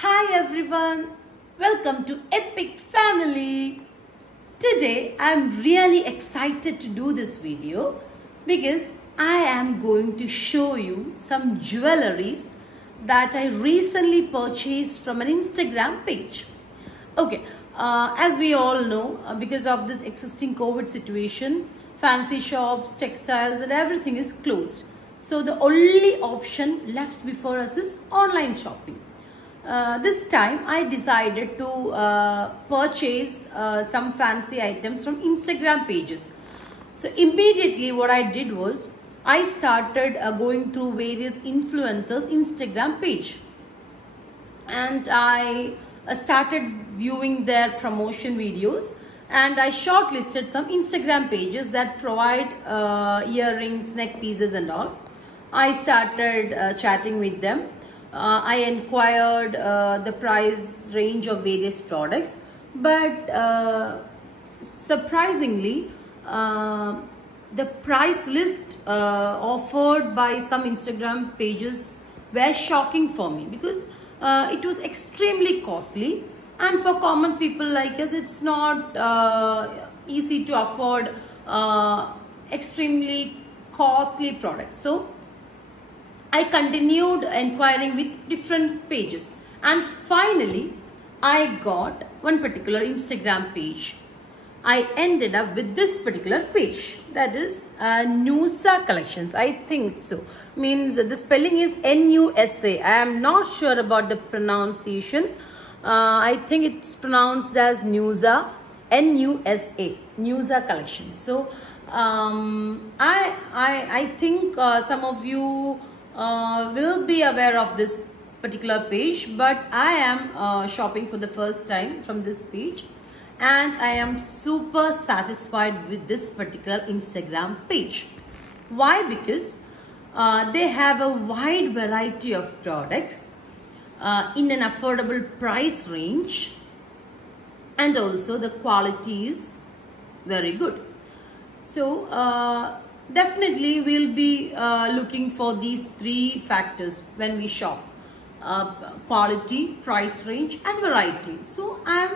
Hi everyone, welcome to Epic Family. Today I am really excited to do this video because I am going to show you some jewelries that I recently purchased from an Instagram page. Okay, as we all know, because of this existing COVID situation, fancy shops, textiles and everything is closed. So the only option left before us is online shopping. This time I decided to purchase some fancy items from Instagram pages. So immediately what I did was I started going through various influencers Instagram page, and I started viewing their promotion videos, and I shortlisted some Instagram pages that provide earrings, neck pieces and all. I started chatting with them. I inquired the price range of various products, but surprisingly the price list offered by some Instagram pages were shocking for me, because it was extremely costly, and for common people like us it's not easy to afford extremely costly products. So I continued inquiring with different pages, and finally I got one particular Instagram page. I ended up with this particular page, that is Nusa Collections. I think so. Means the spelling is N-U-S-A. I am not sure about the pronunciation. I think it's pronounced as Nusa, N-U-S-A, Nusa Collections. So I think some of you will be aware of this particular page, but I am shopping for the first time from this page, and I am super satisfied with this particular Instagram page. Why? Because they have a wide variety of products in an affordable price range, and also the quality is very good. So definitely we'll be looking for these three factors when we shop: quality, price range and variety. So I'm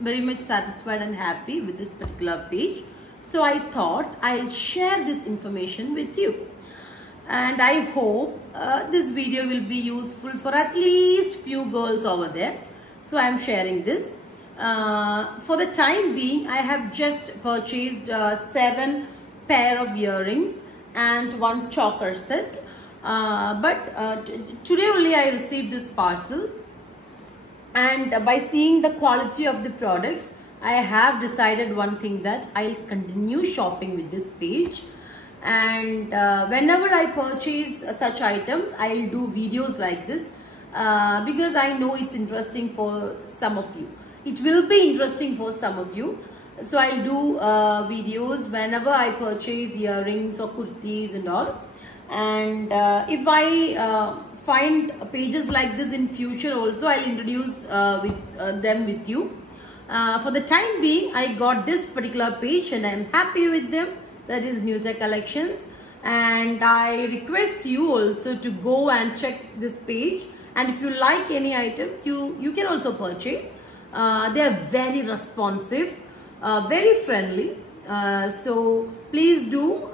very much satisfied and happy with this particular page. So I thought I'll share this information with you, and I hope this video will be useful for at least few girls over there. So I'm sharing this. For the time being, I have just purchased 7 pair of earrings and 1 choker set, but today only I received this parcel, and by seeing the quality of the products, I have decided one thing, that I'll continue shopping with this page, and whenever I purchase such items, I'll do videos like this because I know it's interesting for some of you. It will be interesting for some of you. So I'll do videos whenever I purchase earrings or kurtis and all. And if I find pages like this in future also, I'll introduce them with you. For the time being, I got this particular page and I'm happy with them. That is Nusa Collections. And I request you also to go and check this page. And if you like any items, you can also purchase. They are very responsive. Very friendly, so please do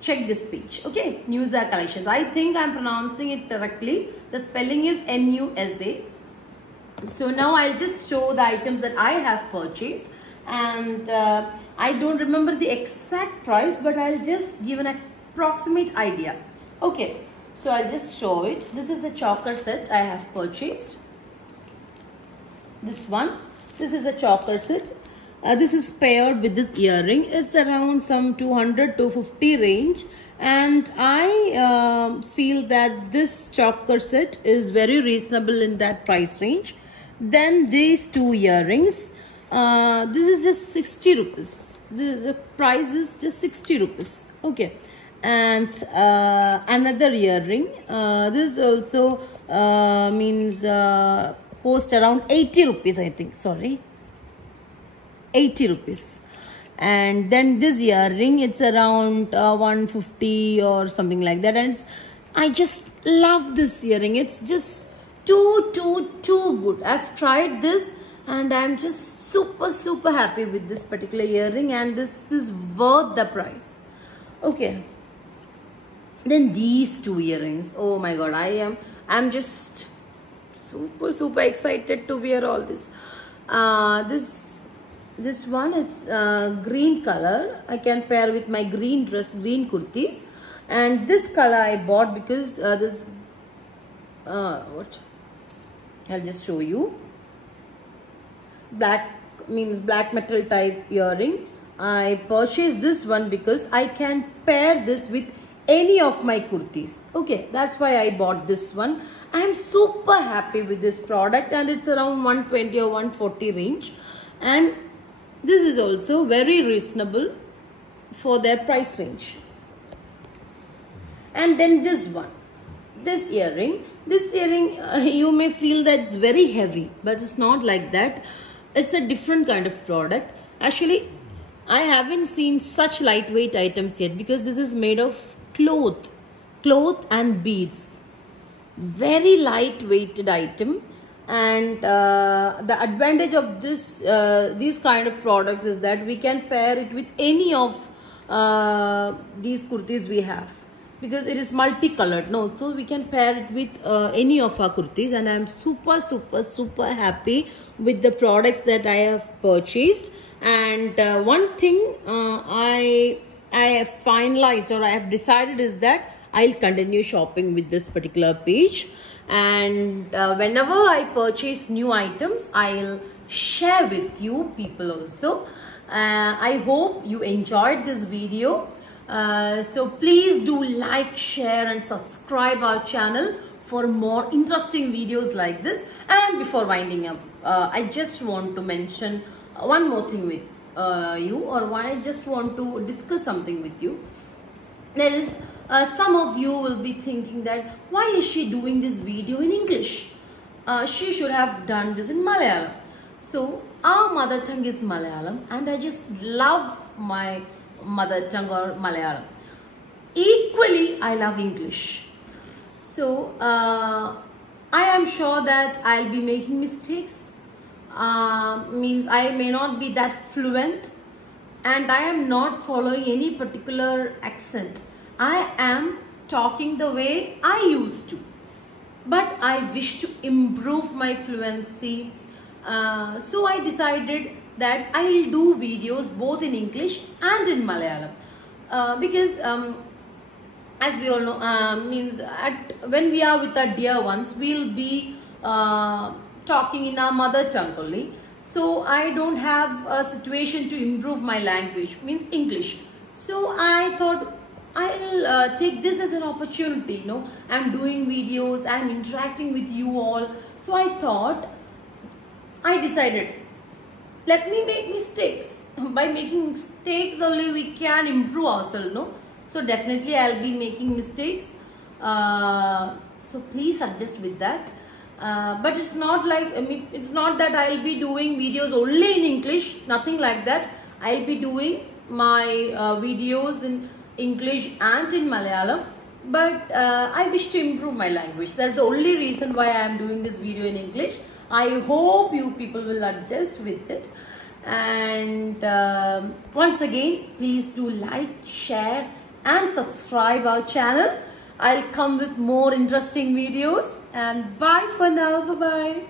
check this page. Okay, Nusa Collections. I think I'm pronouncing it correctly. The spelling is N-U-S-A. So now I'll just show the items that I have purchased, and I don't remember the exact price, but I'll just give an approximate idea. Okay, so I'll just show it. This is the choker set I have purchased. This one. This is a choker set. This is paired with this earring. It's around some 200-250 range, and I feel that this choker set is very reasonable in that price range. Then these 2 earrings. This is just 60 rupees. The price is just 60 rupees. Okay. And another earring. This also means cost around 80 rupees, I think. Sorry, 80 rupees. And then this earring, it's around 150 or something like that, and I just love this earring. It's just too good. I've tried this and I'm just super happy with this particular earring, and this is worth the price. Okay. Then these two earrings. Oh my god, I'm just super excited to wear all this. This one, it's green color. I can pair with my green dress, green kurtis. And this color I bought because what? I'll just show you. Black means black metal type earring. I purchased this one because I can pair this with any of my kurtis. Okay, that's why I bought this one. I am super happy with this product, and it's around 120 or 140 range. And this is also very reasonable for their price range. And then this one, this earring, you may feel that it's very heavy, but it's not like that. It's a different kind of product. Actually, I haven't seen such lightweight items yet, because this is made of cloth and beads. Very lightweighted item. And the advantage of these kind of products is that we can pair it with any of these kurtis we have, because it is multicolored. No, so we can pair it with any of our kurtis, and I am super happy with the products that I have purchased. And one thing I have finalized, or I have decided, is that I'll continue shopping with this particular page. And whenever I purchase new items, I'll share with you people also. I hope you enjoyed this video. So please do like, share and subscribe our channel for more interesting videos like this. And before winding up, I just want to mention one more thing with you, or I just want to discuss something with you. There is some of you will be thinking that why is she doing this video in English? She should have done this in Malayalam. So our mother tongue is Malayalam, and I just love my mother tongue, or Malayalam. Equally, I love English. So I am sure that I'll be making mistakes. Means I may not be that fluent, and I am not following any particular accent. I am talking the way I used to, but I wish to improve my fluency. So I decided that I will do videos both in English and in Malayalam, because as we all know, means when we are with our dear ones, we'll be talking in our mother tongue only. So I don't have a situation to improve my language, means English. So I thought I'll take this as an opportunity. You know, I'm doing videos, I'm interacting with you all. So I decided, let me make mistakes. By making mistakes only we can improve ourselves, no? So definitely I'll be making mistakes. So please adjust with that. But it's not like, it's not that I'll be doing videos only in English, nothing like that. I'll be doing my videos in English and in Malayalam, but I wish to improve my language. That's the only reason why I am doing this video in English. I hope you people will adjust with it. And once again, please do like, share and subscribe our channel. I'll come with more interesting videos, and bye for now. Bye bye.